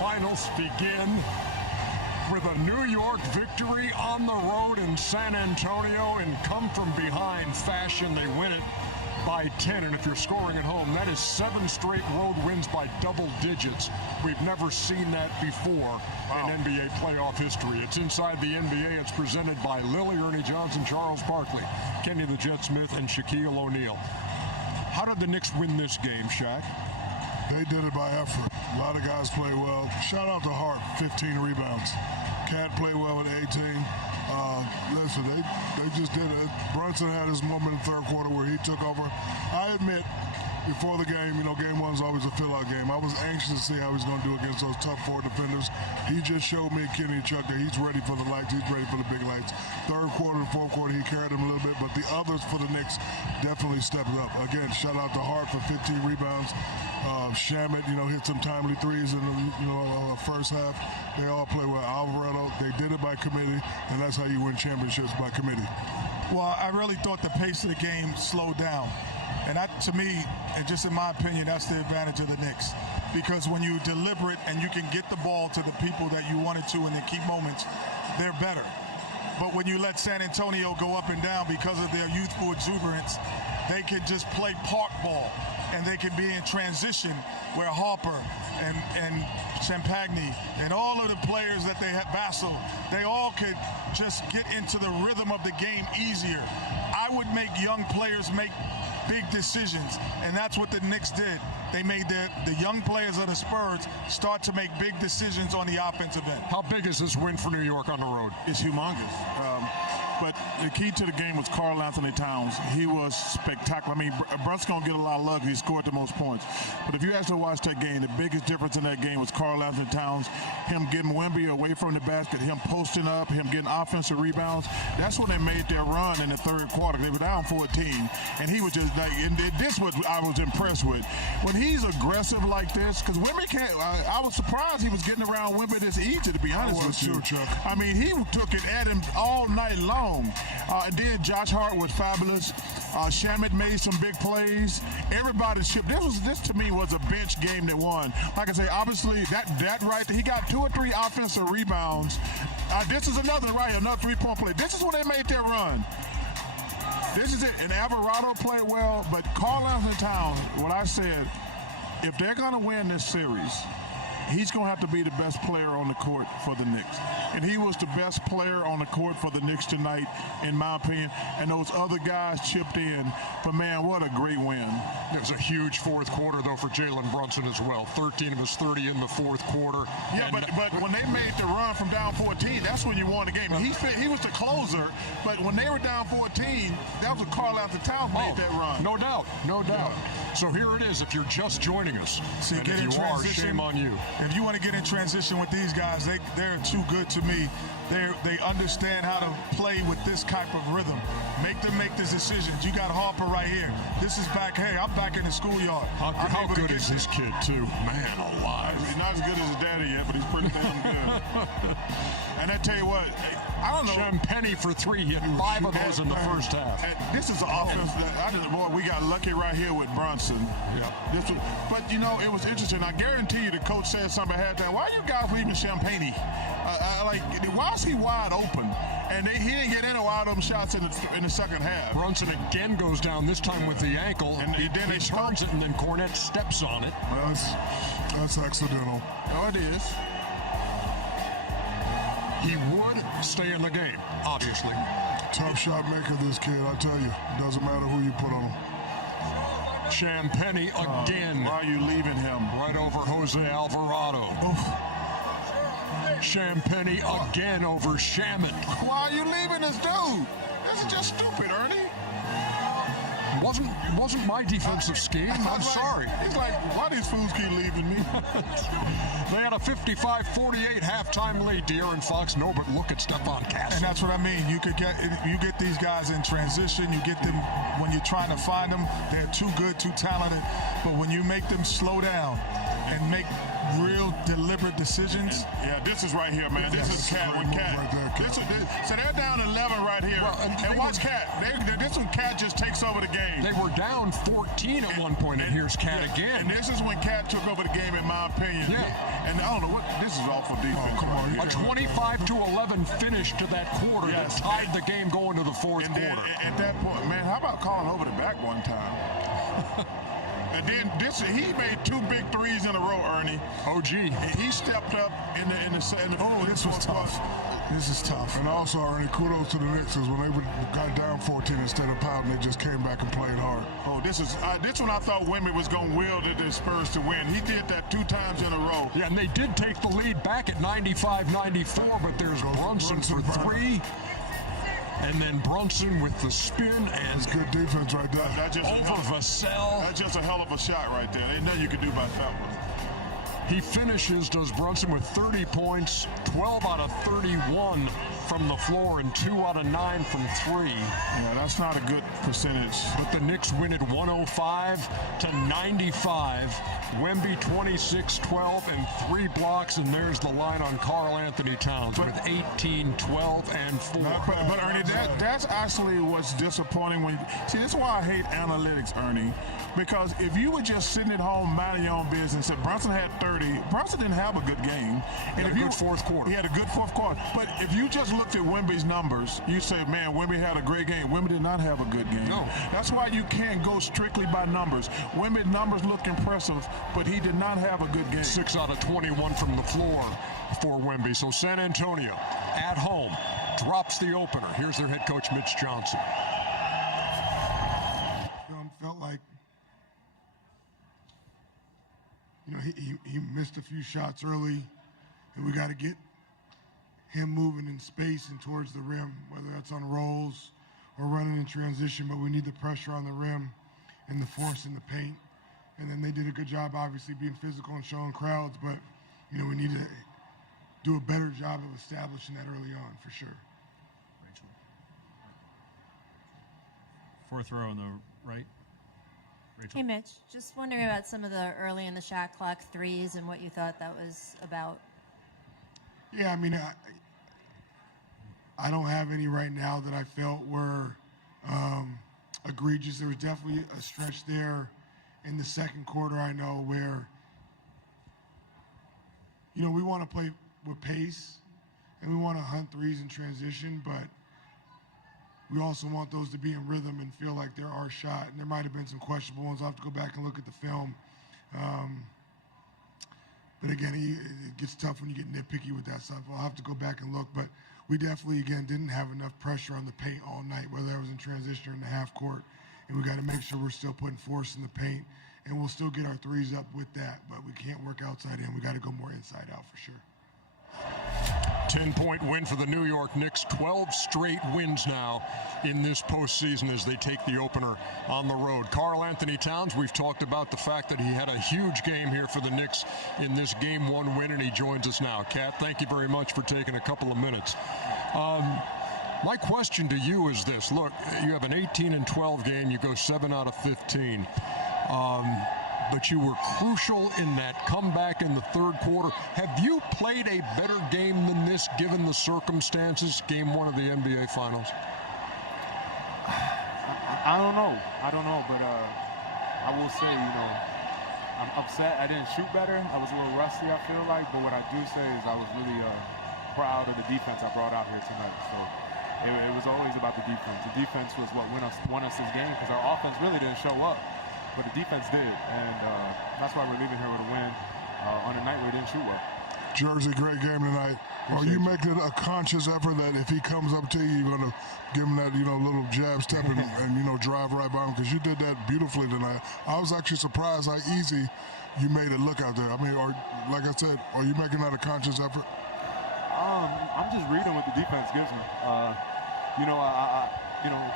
semifinals begin with a New York victory on the road in San Antonio in come-from-behind fashion. They win it by 10, and if you're scoring at home, that is 7 straight road wins by double digits. We've never seen that before in NBA playoff history. It's inside the NBA. It's presented by Lily, Ernie Johnson, Charles Barkley, Kenny the Jet Smith, and Shaquille O'Neal. How did the Knicks win this game, Shaq? They did it by effort. A lot of guys play well. Shout out to Hart, 15 rebounds. Cat played well with 18. Listen, they just did it. Brunson had his moment in the third quarter where he took over. I admit, before the game, game one's always a fill-out game. I was anxious to see how he's going to do against those tough 4 defenders. He just showed me, Kenny Chuck, that he's ready for the lights. He's ready for the big lights. Third quarter and fourth quarter, he carried him a little bit, but the others for the Knicks definitely stepped up. Again, shout out to Hart for 15 rebounds. Shamet, hit some timely threes in the first half. They all play well. Alvarado, they did it by committee, and that's how you win championships, by committee. Well, I really thought the pace of the game slowed down. And that, to me, and just in my opinion, that's the advantage of the Knicks. Because when you deliberate and you can get the ball to the people that you wanted to in the key moments, they're better. But when you let San Antonio go up and down because of their youthful exuberance, they can just play park ball. And they can be in transition where Harper and Champagny and all of the players that they have, Vassell, they all could just get into the rhythm of the game easier. I would make young players make big decisions, and that's what the Knicks did. They made the young players of the Spurs start to make big decisions on the offensive end. How big is this win for New York on the road? It's humongous. But the key to the game was Karl Anthony Towns. He was spectacular. I mean, Brunson's going to get a lot of love. He scored the most points. But if you actually watch that game, the biggest difference in that game was Karl Anthony Towns, him getting Wemby away from the basket, him posting up, him getting offensive rebounds. That's when they made their run in the third quarter. They were down 14, and he was just like, and this was I was impressed with. When he's aggressive like this, because Wemby can't, I was surprised he was getting around Wemby this easy, to be honest with you. Chuck. I mean, he took it at him all night long. And then Josh Hart was fabulous. Shamet made some big plays. Everybody shipped. This to me was a bench game that won. Like I say, obviously that right there, he got 2 or 3 offensive rebounds. This is another right here, another 3-point play. This is when they made their run. This is it. And Alvarado played well, but Karl Anthony Towns, what I said, if they're going to win this series, he's going to have to be the best player on the court for the Knicks. And he was the best player on the court for the Knicks tonight, in my opinion. And those other guys chipped in. But, man, what a great win. It was a huge fourth quarter, though, for Jalen Brunson as well. 13 of his 30 in the fourth quarter. Yeah, but when they made the run from down 14, that's when you won the game. He was the closer, but when they were down 14, that was when Karl Anthony Towns made that run. No doubt, no doubt. So here it is, if you're just joining us, See, and get if in you transition, are, shame on you. If you want to get in transition with these guys, they're too good to me. They understand how to play with this type of rhythm. Make them make these decisions. You got Harper right here. This is back. Hey, I'm back in the schoolyard. How good is this kid, too? Man alive. He's not as good as his daddy yet, but he's pretty damn good. And I tell you what, I don't know. Champagny for 3. He had 5 of those in the first half. This is an offense that we got lucky right here with Brunson. Yep. But it was interesting. I guarantee you, the coach said something at halftime. Why are you guys leaving Champagny? Why is he wide open? And he didn't get any wide open shots in the second half. Brunson again goes down, this time with the ankle, and then he turns it, and then Cornette steps on it. Well, that's accidental. Oh, it is. He would stay in the game, obviously. Tough shot maker, this kid, I tell you. Doesn't matter who you put on him. Champagny again. Why are you leaving him? Right over Jose Alvarado. Champagny again over Shamet. Why are you leaving this dude? This is just stupid, Ernie. Wasn't my defensive scheme. I'm sorry. He's like, why these fools keep leaving me? They had a 55-48 halftime lead. De'Aaron Fox, no, but look at Stephon Castle. And that's what I mean. You get these guys in transition. You get them when you're trying to find them. They're too good, too talented. But when you make them slow down and make real deliberate decisions. Yeah, this is right here, man. This is Cat with Cat. So they're down 11 right here. Well, and watch Cat. This one, Cat just takes over the game. They were down 14 at one point, and here's Cat again. And this is when Cat took over the game, in my opinion. Yeah. And I don't know what this is awful defense. come on. A 25-11 finish to that quarter Yes. that tied the game going to the fourth And then quarter. at that point, man, how about calling over the back one time? And then he made 2 big threes in a row, Ernie. Oh, gee. He stepped up in the Oh, this was tough. This is tough. And also, Ernie, kudos to the Knicks, because when they got down 14 instead of pouting, they just came back and played hard. Oh, this one I thought Wemby was going to will the Spurs to win. He did that 2 times in a row. Yeah, and they did take the lead back at 95-94, but there's Brunson for 3. And then Brunson with the spin and It's good defense right there. over Vassell. That's just a hell of a shot right there. Ain't nothing you can do about that one. He finishes, does Brunson, with 30 points, 12 out of 31 from the floor, and 2 out of 9 from 3. Yeah, that's not a good percentage. But the Knicks win it 105-95. Wemby 26, 12, and 3 blocks, and there's the line on Karl Anthony Towns with 18, 12, and 4. But Ernie, that's actually what's disappointing. See, that's why I hate analytics, Ernie. Because if you were just sitting at home minding your own business, and Brunson had 30, Brunson didn't have a good game. And if a good fourth quarter. He had a good fourth quarter. But if you just looked at Wemby's numbers, you say, man, Wemby had a great game. Wemby did not have a good game. No. That's why you can't go strictly by numbers. Wemby's numbers look impressive, but he did not have a good game. 6 out of 21 from the floor for Wemby. So San Antonio, at home, drops the opener. Here's their head coach, Mitch Johnson. Felt like, he missed a few shots early, and we got to get him moving in space and towards the rim, whether that's on rolls or running in transition, but we need the pressure on the rim and the force in the paint. And then they did a good job, obviously, being physical and showing crowds, but, we need to do a better job of establishing that early on, for sure. Rachel. 4th row on the right. Rachel. Hey, Mitch. Just wondering about some of the early in the shot clock threes and what you thought that was about. Yeah, I don't have any right now that I felt were egregious. There was definitely a stretch there in the second quarter, I know, where, we want to play with pace and we want to hunt threes in transition, but we also want those to be in rhythm and feel like they're our shot. And there might have been some questionable ones. I'll have to go back and look at the film. But again, it gets tough when you get nitpicky with that stuff. I'll have to go back and look. But we definitely, again, didn't have enough pressure on the paint all night, whether that was in transition or in the half court. And we got to make sure we're still putting force in the paint. And we'll still get our threes up with that. But we can't work outside in. We got to go more inside out for sure. 10-point win for the New York Knicks. 12 straight wins now in this postseason as they take the opener on the road. Karl Anthony Towns, we've talked about the fact that he had a huge game here for the Knicks in this Game 1 win, and he joins us now. Kat, thank you very much for taking a couple of minutes. My question to you is this. Look, you have an 18-12 game. You go 7 out of 15. But you were crucial in that comeback in the third quarter. Have you played a better game than this, given the circumstances, Game 1 of the NBA Finals? I don't know, but I will say, I'm upset I didn't shoot better. I was a little rusty, I feel like, but what I do say is I was really proud of the defense I brought out here tonight. So it was always about the defense. The defense was what won us this game, because our offense really didn't show up. But the defense did, and that's why we're leaving here with a win on a night where we didn't shoot well. Jersey, great game tonight. Are you making a conscious effort that if he comes up to you, you're going to give him that, little jab step and drive right by him? Because you did that beautifully tonight. I was actually surprised how easy you made it look out there. Like I said, are you making that a conscious effort? I'm just reading what the defense gives me.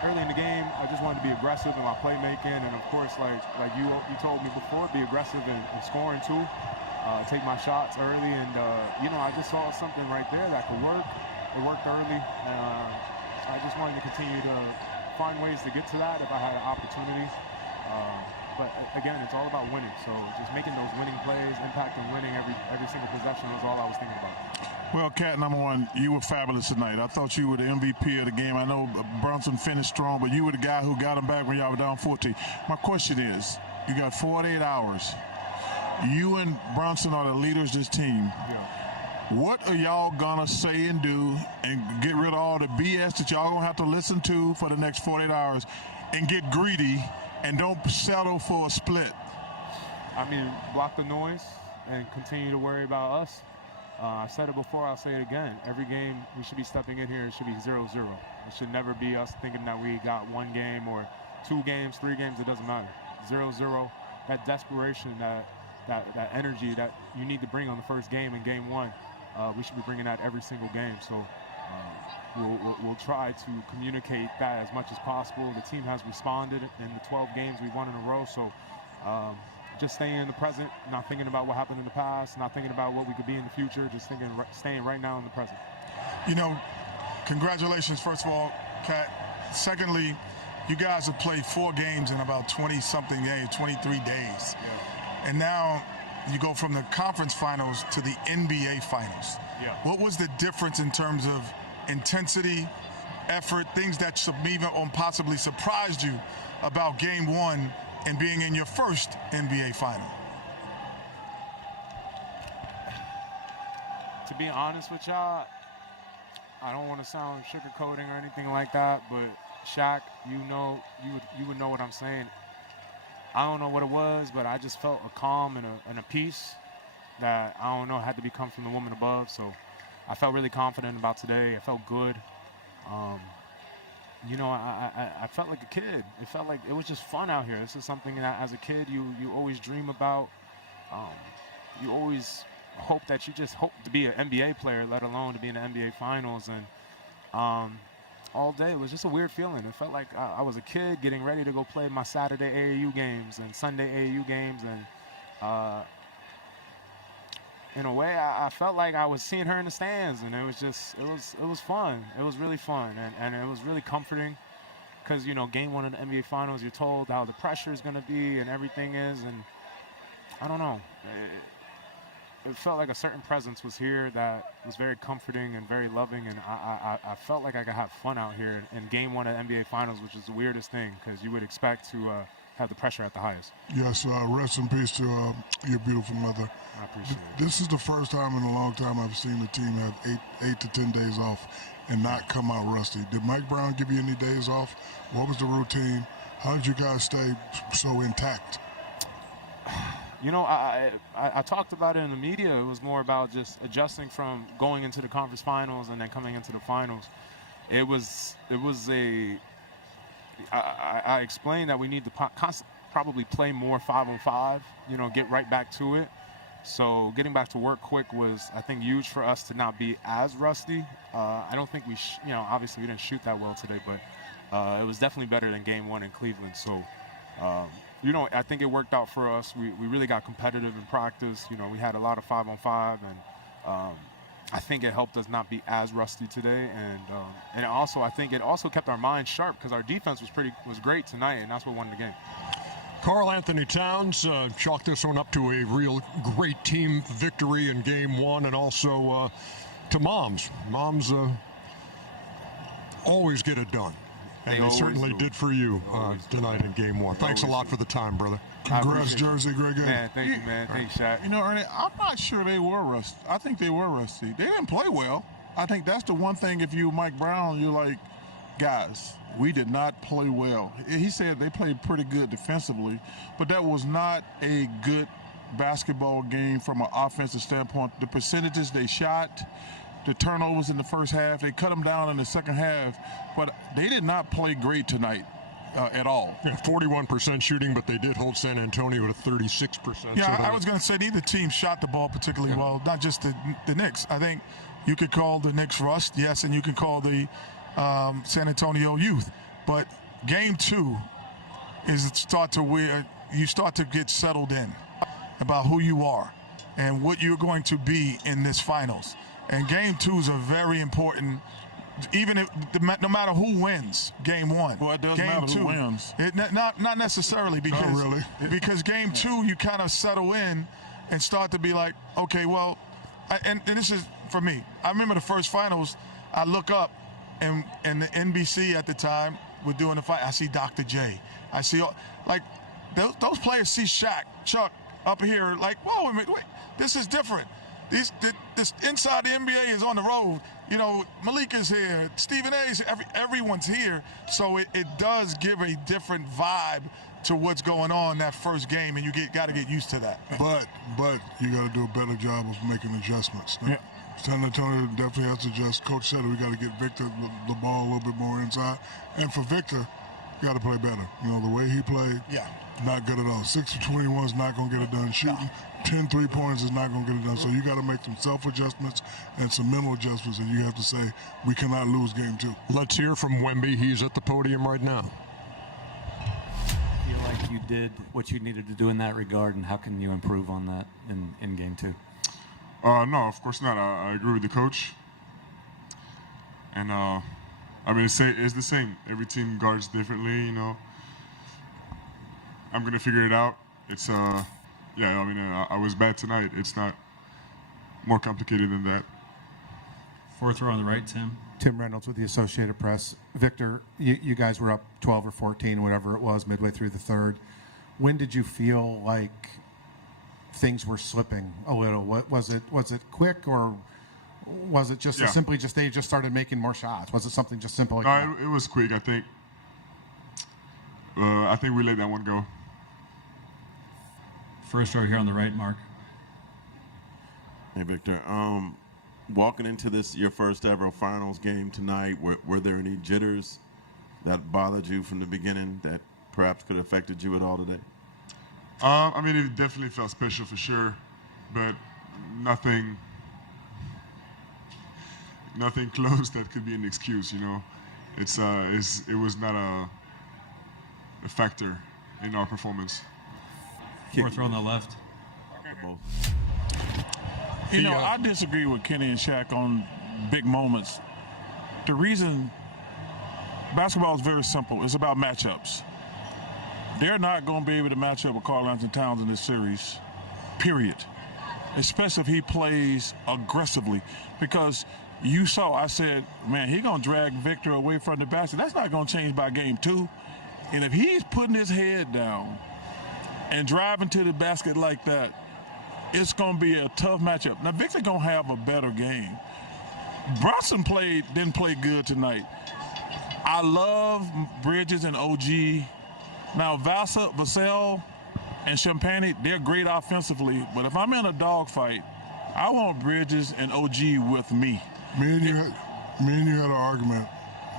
Early in the game, I just wanted to be aggressive in my playmaking, and of course, like you told me before, be aggressive in scoring too. Take my shots early, and I just saw something right there that could work. It worked early, and I just wanted to continue to find ways to get to that if I had an opportunity. But again, it's all about winning. So just making those winning plays, impacting winning every single possession was all I was thinking about. Well, Kat, number one, you were fabulous tonight. I thought you were the MVP of the game. I know Brunson finished strong, but you were the guy who got him back when y'all were down 14. My question is, you got 48 hours. You and Brunson are the leaders of this team. Yeah. What are y'all gonna say and do and get rid of all the BS that y'all gonna have to listen to for the next 48 hours and get greedy and don't settle for a split? I mean, block the noise and continue to worry about us. I said it before, I'll say it again. Every game we should be stepping in here, it should be 0-0. It should never be us thinking that we got 1 game or 2 games, 3 games, it doesn't matter. 0-0, that desperation, that energy that you need to bring on the first game in game 1, we should be bringing that every single game. So we'll try to communicate that as much as possible. The team has responded in the 12 games we've won in a row. So just staying in the present, not thinking about what happened in the past, not thinking about what we could be in the future, just staying right now in the present. You know, congratulations, first of all, Kat. Secondly, you guys have played 4 games in about 20-something days, 23 days. Yeah. And now you go from the conference finals to the NBA finals. Yeah. What was the difference in terms of intensity, effort, things that even possibly surprised you about game 1 and being in your first NBA final? To be honest with y'all, I don't want to sound sugarcoating or anything like that, but Shaq, you would know what I'm saying. I don't know what it was, but I just felt a calm and a peace that, I don't know, had to come from the woman above. So I felt really confident about today. I felt good. You know, I felt like a kid. It felt like it was just fun out here. This is something that as a kid you always dream about. You always hope that you just hope to be an NBA player, let alone to be in the NBA finals. And all day it was just a weird feeling. It felt like I was a kid getting ready to go play my Saturday AAU games and Sunday AAU games. And in a way, I felt like I was seeing her in the stands, and it was fun. It was really fun, and it was really comforting because, you know, game 1 of the NBA Finals, you're told how the pressure is going to be and everything is, and I don't know. It felt like a certain presence was here that was very comforting and very loving, and I felt like I could have fun out here in game 1 of the NBA Finals, which is the weirdest thing because you would expect to have the pressure at the highest. Yes, rest in peace to your beautiful mother. I appreciate it. This is the first time in a long time I've seen the team have 8 to 10 days off and not come out rusty. Did Mike Brown give you any days off? What was the routine? How did you guys stay so intact? You know, I talked about it in the media. It was more about just adjusting from going into the conference finals and then coming into the finals. I explained that we need to probably play more 5-on-5, you know, get right back to it. So getting back to work quick was, I think, huge for us to not be as rusty. I don't think obviously we didn't shoot that well today, but it was definitely better than game 1 in Cleveland. So, you know, I think it worked out for us. We really got competitive in practice. You know, we had a lot of 5-on-5, and I think it helped us not be as rusty today. And also, I think it also kept our minds sharp because our defense was great tonight, and that's what won the game. Karl Anthony Towns chalked this one up to a real great team victory in game 1, and also to Moms. Moms always get it done. And they certainly did for you tonight in game 1. Thanks a lot for the time, brother. Congrats, Jersey. Great game. Man, thank you, man. Thanks, Shaq. You know, Ernie, I'm not sure they were rusty. I think they were rusty. They didn't play well. I think that's the one thing. If you Mike Brown, you're like, guys, we did not play well. He said they played pretty good defensively, but that was not a good basketball game from an offensive standpoint. The percentages they shot, the turnovers in the first half, they cut them down in the second half, but they did not play great tonight at all. Yeah, 41% shooting, but they did hold San Antonio to 36%. Yeah, I was going to say neither team shot the ball particularly well, not just the Knicks. I think you could call the Knicks rust, yes, and you could call the San Antonio youth. But game 2 is you start to get settled in about who you are and what you're going to be in this finals. And game 2s are very important, even if no matter who wins game 1. Well, it doesn't game matter 2 who wins. Not necessarily, because because game 2 you kind of settle in and start to be like, okay, well, and this is for me. I remember the first finals. I look up and the NBC at the time were doing the fight. I see Dr. J. I see those players see Shaq, Chuck up here, like, whoa, wait, this is different. This inside the NBA is on the road. You know, Malik is here, Stephen A. Everyone's here, so it does give a different vibe to what's going on that first game, and you got to get used to that. But you got to do a better job of making adjustments. Yeah. San Antonio definitely has to adjust. Coach said we got to get Victor the ball a little bit more inside, and for Victor, you got to play better. You know, the way he played, not good at all. 6 of 21 is not going to get it done. Shooting 10 3-pointers is not going to get it done. So you got to make some self-adjustments and some mental adjustments, and you have to say we cannot lose game 2. Let's hear from Wemby. He's at the podium right now. Feel like you did what you needed to do in that regard, and how can you improve on that in game 2? No, of course not. I agree with the coach. And, I mean, it's the same. Every team guards differently, you know. I'm going to figure it out. It's, I mean, I was bad tonight. It's not more complicated than that. Fourth row on the right, Tim. Tim Reynolds with the Associated Press. Victor, you guys were up 12 or 14, whatever it was, midway through the third. When did you feel like things were slipping a little? What was it quick, or was it just simply just they just started making more shots? Was it something just simple like that? It was quick, I think. I think we let that one go. First row here on the right, Mark. Hey, Victor. Walking into this, your first ever finals game tonight, were there any jitters that bothered you from the beginning that perhaps could have affected you at all today? I mean, it definitely felt special for sure, but nothing close that could be an excuse, you know. It was not a factor in our performance. Fourth row on the left. You know, I disagree with Kenny and Shaq on big moments. The reason basketball is very simple. It's about matchups. They're not going to be able to match up with Karl Anthony Towns in this series, period. Especially if he plays aggressively. Because you saw, I said, man, he's going to drag Victor away from the basket. That's not going to change by game 2. And if he's putting his head down and driving to the basket like that, it's going to be a tough matchup. Now, Victor's going to have a better game. Brunson didn't play good tonight. I love Bridges and OG. Now, Vassell and Champagne, they're great offensively, but if I'm in a dogfight, I want Bridges and OG with me. Me and you had an argument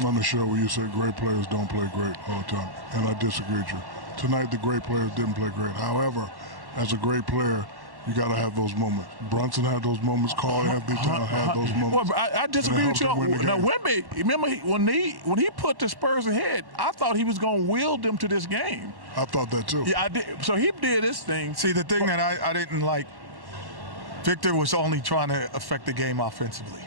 on the show where you said great players don't play great all the time, and I disagreed with you. Tonight, the great players didn't play great. However, as a great player, you got to have those moments. Brunson had those moments. Karl Anthony Towns had those moments. Well, I disagree with you. Now, Wemby, remember when he put the Spurs ahead, I thought he was going to will them to this game. I thought that too. Yeah, I did. So he did this thing. See, the thing that I didn't like, Victor was only trying to affect the game offensively.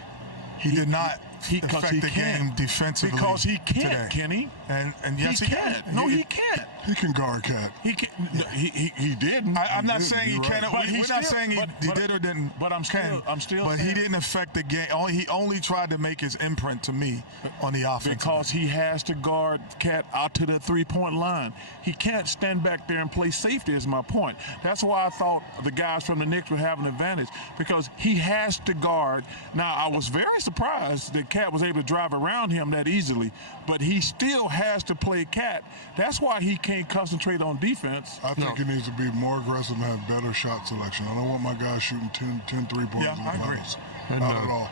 He did not affect the game defensively. Because he can't, today. Kenny. And yes, he can. No, he can't. He can guard Cat. He can. He didn't. I'm not saying he cannot. We're not saying he did or didn't. But I'm still. But he didn't affect the game. He only tried to make his imprint to me on the offense. Because he has to guard Cat out to the 3-point line. He can't stand back there and play safety. Is my point. That's why I thought the guys from the Knicks would have an advantage, because he has to guard. Now, I was very surprised that Cat was able to drive around him that easily, but he still has to play Cat. That's why he can't concentrate on defense. I think he needs to be more aggressive and have better shot selection. I don't want my guys shooting 10 3-pointers in the finals. Not at all.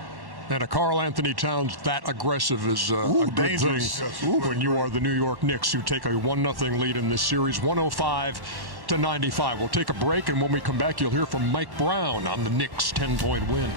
And a Karl Anthony Towns that aggressive is a good dangerous. thing when you are the New York Knicks, who take a 1-0 lead in this series, 105-95. We'll take a break, and when we come back, you'll hear from Mike Brown on the Knicks' 10-point win.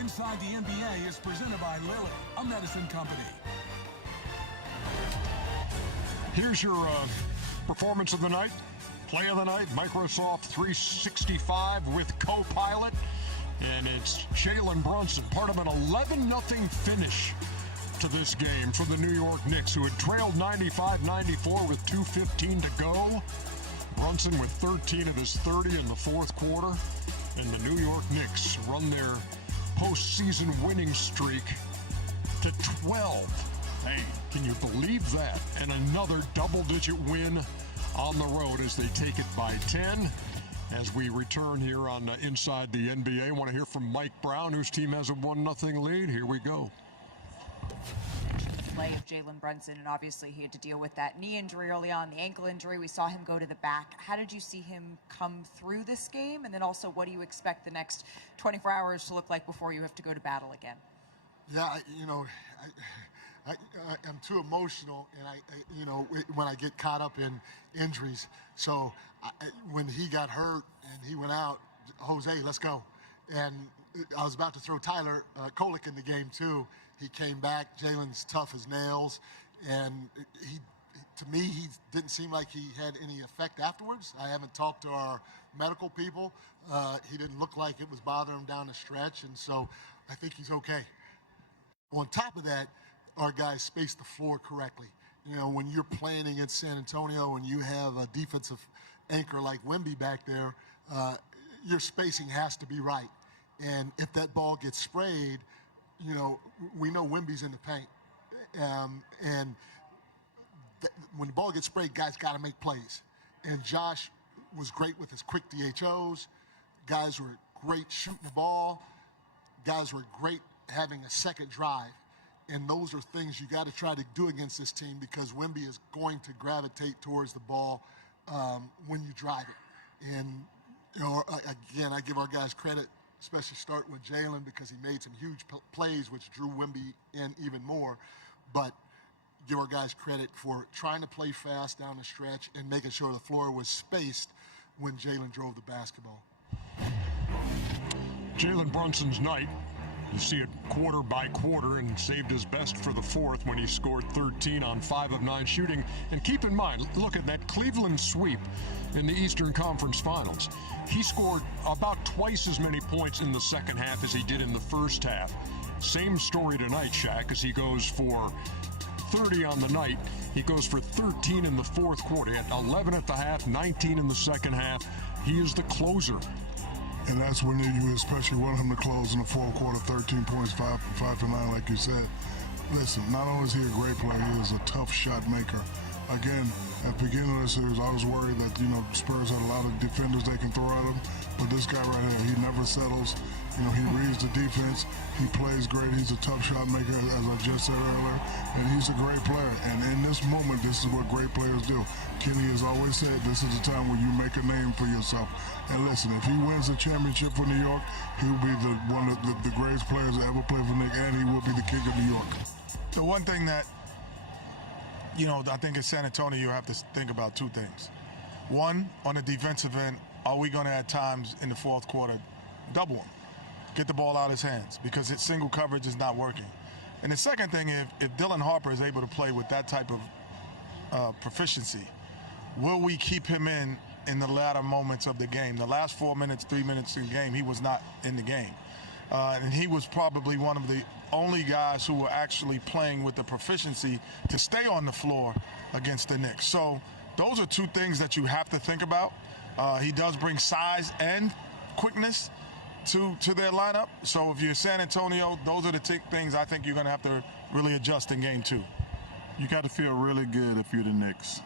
Inside the NBA is presented by Lilly, a medicine company. Here's your performance of the night, play of the night, Microsoft 365 with Copilot, and it's Jalen Brunson, part of an 11-0 finish to this game for the New York Knicks, who had trailed 95-94 with 2:15 to go. Brunson with 13 of his 30 in the fourth quarter. And the New York Knicks run their postseason winning streak to 12. Hey, can you believe that? And another double-digit win on the road as they take it by 10. As we return here on Inside the NBA, I want to hear from Mike Brown, whose team has a 1-0 lead. Here we go. Play of Jalen Brunson, and obviously he had to deal with that knee injury early on, the ankle injury. We saw him go to the back. How did you see him come through this game? And then also, what do you expect the next 24 hours to look like before you have to go to battle again? Yeah, I'm too emotional, and when I get caught up in injuries. So when he got hurt and he went out, Jose, let's go. And I was about to throw Tyler Kolek in the game too. He came back. Jalen's tough as nails, and to me, he didn't seem like he had any effect afterwards. I haven't talked to our medical people. He didn't look like it was bothering him down the stretch, and so I think he's okay. On top of that, our guys space the floor correctly. When you're playing against San Antonio and you have a defensive anchor like Wemby back there, your spacing has to be right. And if that ball gets sprayed, we know Wemby's in the paint. When the ball gets sprayed, guys got to make plays. And Josh was great with his quick DHOs. Guys were great shooting the ball. Guys were great having a second drive. And those are things you got to try to do against this team, because Wemby is going to gravitate towards the ball when you drive it. And, again, I give our guys credit, especially starting with Jalen, because he made some huge plays, which drew Wemby in even more. But give our guys credit for trying to play fast down the stretch and making sure the floor was spaced when Jalen drove the basketball. Jalen Brunson's night. You see it quarter by quarter, and saved his best for the fourth when he scored 13 on 5 of 9 shooting. And keep in mind, look at that Cleveland sweep in the Eastern Conference Finals. He scored about twice as many points in the second half as he did in the first half. Same story tonight, Shaq, as he goes for 30 on the night. He goes for 13 in the fourth quarter. He had 11 at the half, 19 in the second half. He is the closer. And that's when you especially want him to close in the fourth quarter, 13 points, 5 to 9, like you said. Listen, not only is he a great player, he is a tough shot maker. Again, at the beginning of the series, I was worried that, Spurs had a lot of defenders they can throw at him. But this guy right here, he never settles. He reads the defense. He plays great. He's a tough shot maker, as I just said earlier. And he's a great player. And in this moment, this is what great players do. Kenny has always said this is the time when you make a name for yourself. And listen, if he wins the championship for New York, he'll be one of the greatest players to ever play for Nick, and he will be the king of New York. The one thing that, I think in San Antonio, you have to think about two things. One, on the defensive end, are we going to at times in the fourth quarter double him, get the ball out of his hands, because his single coverage is not working. And the second thing, if Dylan Harper is able to play with that type of proficiency, will we keep him in the latter moments of the game? The last 4 minutes, 3 minutes of the game, he was not in the game. And he was probably one of the only guys who were actually playing with the proficiency to stay on the floor against the Knicks. So those are two things that you have to think about. He does bring size and quickness to their lineup. So if you're San Antonio, those are the things I think you're going to have to really adjust in game 2. You got to feel really good if you're the Knicks.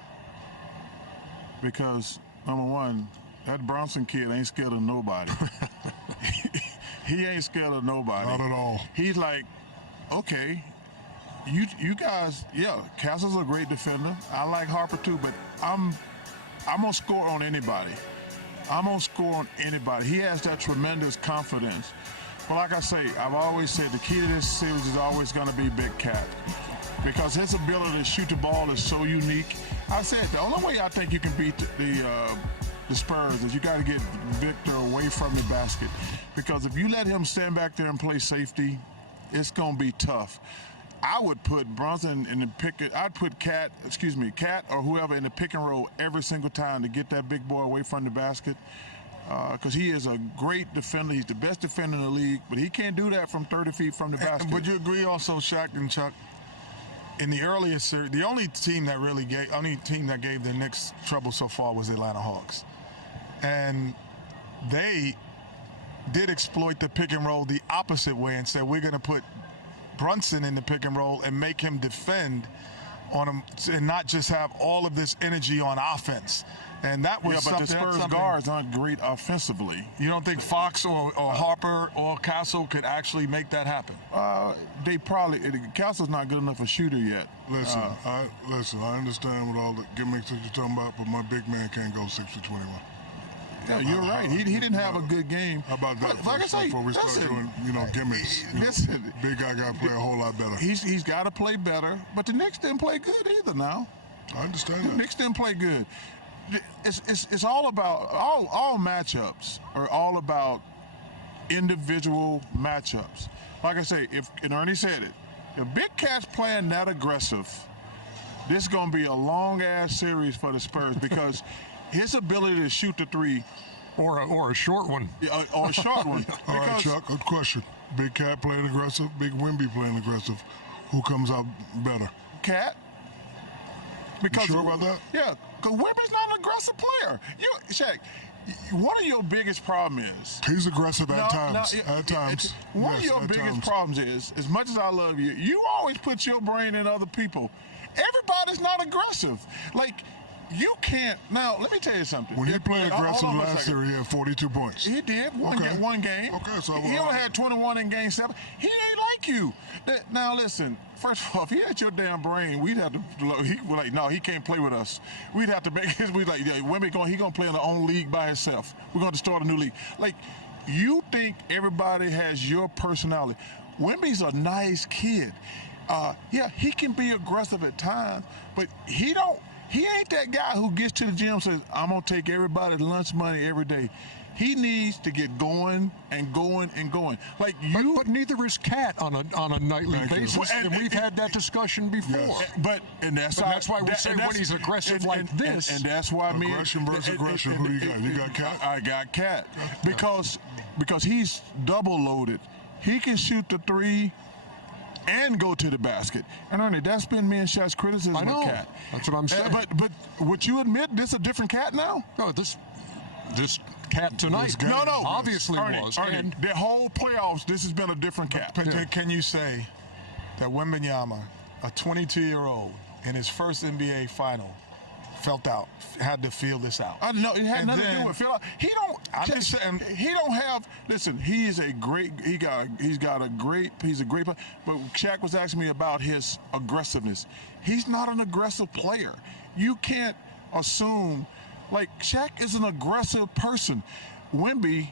Because, number one, that Bronson kid ain't scared of nobody. He ain't scared of nobody. Not at all. He's like, okay, you guys, yeah, Castle's a great defender. I like Harper too, but I'm going to score on anybody. I'm going to score on anybody. He has that tremendous confidence. But like I say, I've always said the key to this series is always going to be Big Cat, because his ability to shoot the ball is so unique. I said the only way I think you can beat the Spurs is you got to get Victor away from the basket, because if you let him stand back there and play safety, it's going to be tough. I would put Brunson in the I'd put Cat or whoever in the pick and roll every single time to get that big boy away from the basket, because he is a great defender. He's the best defender in the league, but he can't do that from 30 feet from the basket. Would you agree also, Shaq and Chuck, in the earliest series, the only team that gave the Knicks trouble so far was the Atlanta Hawks, and they did exploit the pick and roll the opposite way and said we're going to put Brunson in the pick and roll and make him defend on him and not just have all of this energy on offense. And that was but the Spurs guards aren't great offensively. You don't think Fox or Harper or Castle could actually make that happen? They probably. Castle's not good enough a shooter yet. Listen, I understand what all the gimmicks that you're talking about, but my big man can't go 6 for 21. Yeah, you're right. He didn't have a good game. How about that? Like I say, before we start doing, gimmicks. Listen, big guy got to play a whole lot better. He's got to play better, but the Knicks didn't play good either. Now, I understand that. The Knicks didn't play good. It's all about all matchups are all about individual matchups. Like I say, and Ernie said it, if Big Cat's playing that aggressive, this is going to be a long ass series for the Spurs because his ability to shoot the three, or a short one, or a short one. All right, Chuck. Good question. Big Cat playing aggressive. Big Wemby playing aggressive. Who comes out better? Cat. Because you sure about that? Yeah, because Wemby's not an aggressive player. Shaq, one of your biggest problems is he's aggressive at times. At times. One of your biggest problems is, as much as I love you, you always put your brain in other people. Everybody's not aggressive. Like, you can't. Now, let me tell you something. When he played aggressive last year, he had 42 points. He did. One game. Okay, so he only had 21 in game 7. He ain't like you. Now, listen. First of all, if he had your damn brain, we'd have to. No, he can't play with us. We'd have to make his. We'd like, Wemby he gonna play in the own league by himself. We're gonna start a new league. Like, you think everybody has your personality? Wemby's a nice kid. Yeah, he can be aggressive at times, but he ain't that guy who gets to the gym and says, I'm going to take everybody's lunch money every day. He needs to get going and going and going. Like you, but neither is Cat on a nightly basis, and we've had that discussion before. Yes. That's why we say when he's aggressive like this. And that's why aggression versus aggression. Who do you got? You got Cat? I got Cat because he's double loaded. He can shoot the three and go to the basket. And Ernie, that's been me and Shaq's criticism of Cat. That's what I'm saying. But would you admit this is a different Cat now? No, this Cat tonight. No, obviously Ernie, was. And the whole playoffs, this has been a different Cat. Can you say that Wembanyama, a 22-year-old, in his first NBA final, had to feel this out? No, it had nothing to do with feel out. He don't. I'm just saying. He don't have. Listen, he is a great. He's a great player. But Shaq was asking me about his aggressiveness. He's not an aggressive player. You can't assume. Like, Shaq is an aggressive person. Wemby,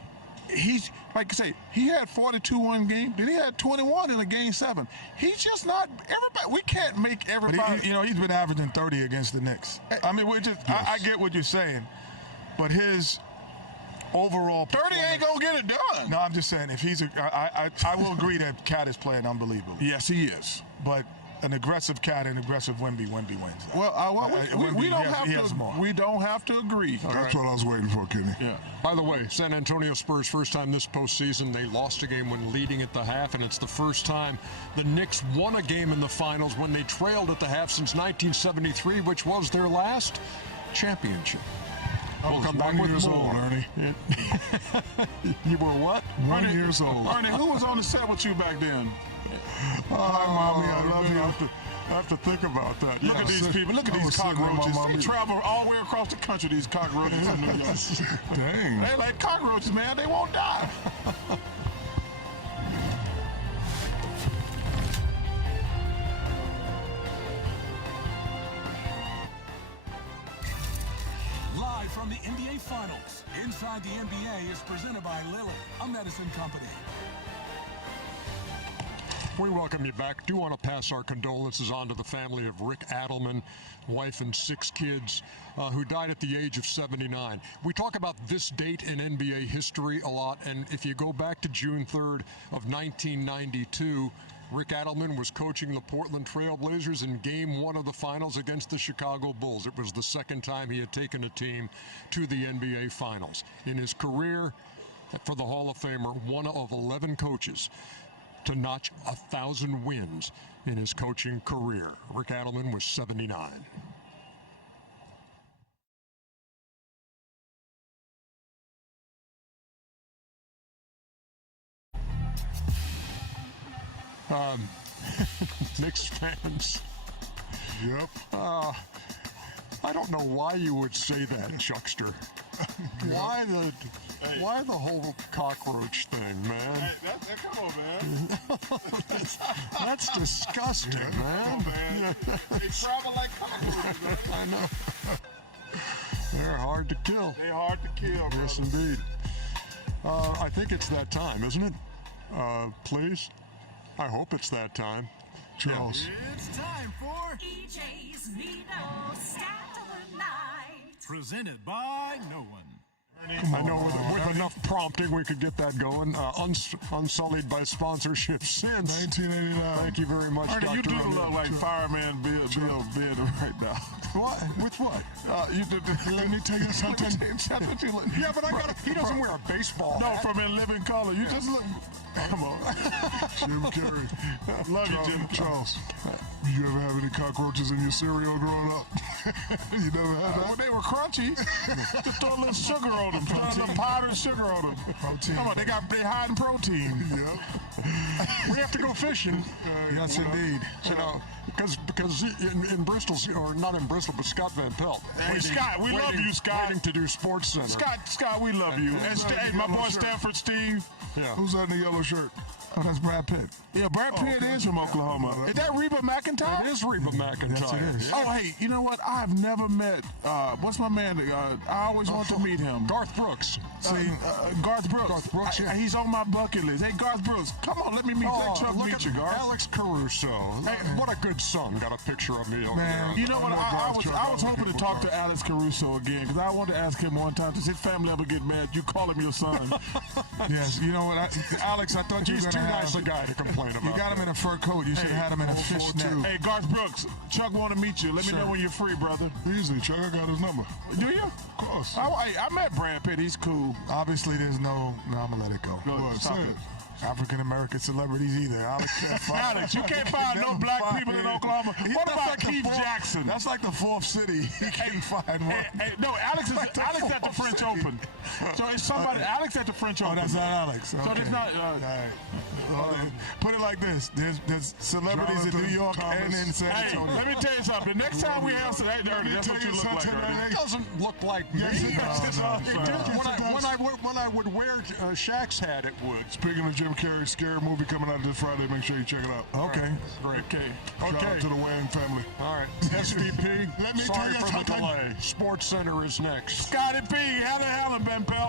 he's, like I say, he had 42 one game, then he had 21 in a game 7. He's just not, everybody, we can't make everybody. But he's been averaging 30 against the Knicks. I mean, I get what you're saying, but his overall 30 ain't gonna get it done. No, I'm just saying, if he's I will agree that Cat is playing unbelievable. Yes, he is. But an aggressive Cat and aggressive Wemby wins. Well, we don't have to agree. That's what I was waiting for, Kenny. Yeah. By the way, San Antonio Spurs, first time this postseason, they lost a game when leading at the half, and it's the first time the Knicks won a game in the finals when they trailed at the half since 1973, which was their last championship. We'll come back with more. Ernie. You were what? 1 year old. Ernie, who was on the set with you back then? Hi, Mommy. I love you. I have to think about that. Look at these people. Look at these cockroaches. They travel all the way across the country, these cockroaches in New York. Dang. They like cockroaches, man. They won't die. Live from the NBA Finals, Inside the NBA is presented by Lilly, a medicine company. We welcome you back. Do want to pass our condolences on to the family of Rick Adelman, wife and 6 kids, who died at the age of 79. We talk about this date in NBA history a lot, and if you go back to June 3rd of 1992, Rick Adelman was coaching the Portland Trail Blazers in Game 1 of the Finals against the Chicago Bulls. It was the second time he had taken a team to the NBA Finals. In his career, for the Hall of Famer, one of 11 coaches. to notch 1,000 wins in his coaching career. Rick Adelman was 79. Knicks fans. Yep. I don't know why you would say that, Chuckster. Why the whole cockroach thing, man? Come on, man. That's disgusting, man. They travel like cockroaches, man. I know. They're hard to kill. They're hard to kill. Yes, indeed. I think it's that time, isn't it? Please? I hope it's that time. Charles. It's time for EJ's Nino Stat of the Night. Presented by no one. I know with enough prompting we could get that going. Unsullied by sponsorship since 1989. Thank you very much, Ernie, Dr. you do Ernie. look like Fireman Bill Bid right now. What? With what? You did. Let me tell you something. Yeah, but he doesn't wear a baseball No, hat. from In Living Color. You just look. Come on. Jim Carrey. Love you, Jim. Charles, you ever have any cockroaches in your cereal growing up? You never had that? When they were crunchy, just throw a little sugar on them. Throw a little powdered sugar on them. Protein. Come on, they hiding protein. Yep. We have to go fishing. Yes, indeed. You know, because in Bristol, or not in Bristol, but Scott Van Pelt. Hey, Scott, we love you, Scott. Waiting to do Sports Center. Scott, we love you. And hey, my boy Stanford Steve. Yeah. Who's that in the yellow shirt? Oh, that's Brad Pitt. Yeah, Brad Pitt okay. is from Oklahoma. Is that Reba McEntire? It is Reba McEntire. Yes, it is. Oh, hey, you know what? I've never met, what's my man? I always want to meet him. Garth Brooks. See, Garth Brooks. Garth Brooks, yeah. He's on my bucket list. Hey, Garth Brooks, come on, let me meet Look meet at you, Garth. Alex Caruso. Hey, what a good son. Got a picture of me over Man, there. You know what? I was hoping to talk to Alex Caruso again because I wanted to ask him one time, does his family ever get mad? You call him your son. Yes, you know what, Alex, I thought you were He's going too to nice a guy to complain about. You got him in a fur coat. You should have had him in a fishnet. Hey, Garth Brooks, Chuck want to meet you. Let me know when you're free, brother. Easy, Chuck. I got his number. Do you? Of course. I met Brad Pitt. He's cool. Obviously, there's no I'm going to let it go. What? Say it. African-American celebrities either. Alex, you can't find no black people in Oklahoma. What about Keith Jackson? That's like the fourth city. He can't find one. No, Alex at the French Open. So it's somebody. Alex at the French Open. Oh, that's not Alex. Okay. So it's not. All right. Put it like this: there's celebrities in New York and in San Antonio. Hey, let me tell you something. The next time we have some, that's what you look like, Ernie. It doesn't look like me. Yes, it does. When I would wear Shaq's hat, it would. Speaking of Jim Carrey's scary movie coming out this Friday, make sure you check it out. Okay. Great. Shout out to the Wayne family. All right. SVP, Let me sorry tell you for the something. delay. Sports Center is next. Scotty P, how the hell have been, pal?